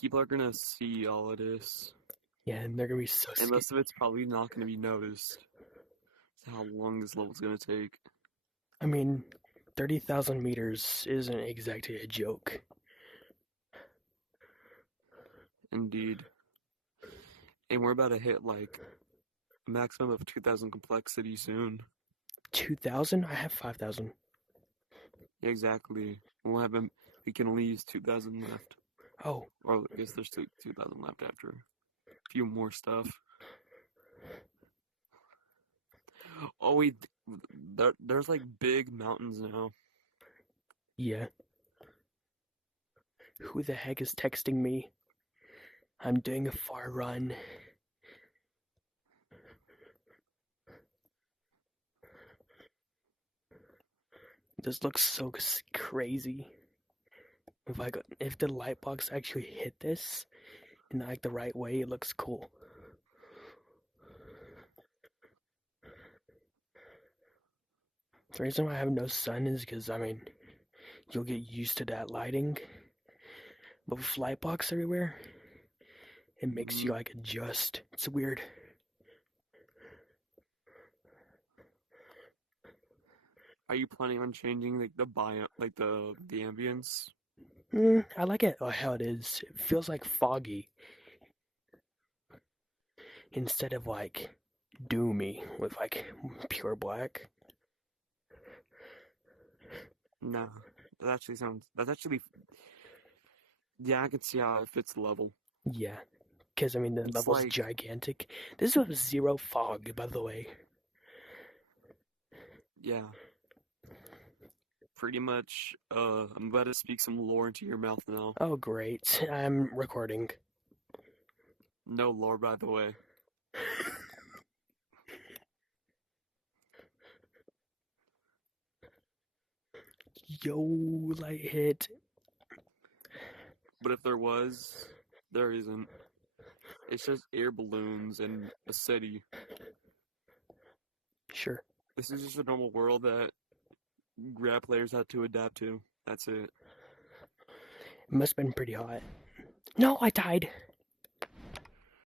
people are gonna see all of this, Yeah, and they're gonna be so and scared. most of it's probably not gonna be noticed. How long this level's gonna take. I mean, 30,000 meters isn't exactly a joke. Indeed. And we're about to hit like a maximum of 2,000 complexity soon. 2,000? I have 5,000. Yeah, exactly. We can only use 2,000 left. Oh, Or I guess there's 2,000 left after a few more stuff. Oh wait, there's like big mountains now. yeah. Who the heck is texting me? I'm doing a far run. This looks so crazy. If the light box actually hit this in like the right way, it looks cool. The reason why I have no sun is because you'll get used to that lighting. But with light box everywhere, it makes you like adjust. It's weird. Are you planning on changing like the bio, like the ambience? I like it how it is. It feels like foggy instead of like doomy with like pure black. Nah, that's actually, yeah, I can see how it fits the level. Yeah, because the It's level's like, gigantic. This is with zero fog, by the way. yeah, pretty much, I'm about to speak some lore into your mouth now. Oh, great. I'm recording. No lore, by the way. Yo, light hit. But if there was, there isn't. It's just air balloons and a city. Sure. This is just a normal world that grab players had to adapt to. That's it. It must have been pretty hot. No, I died.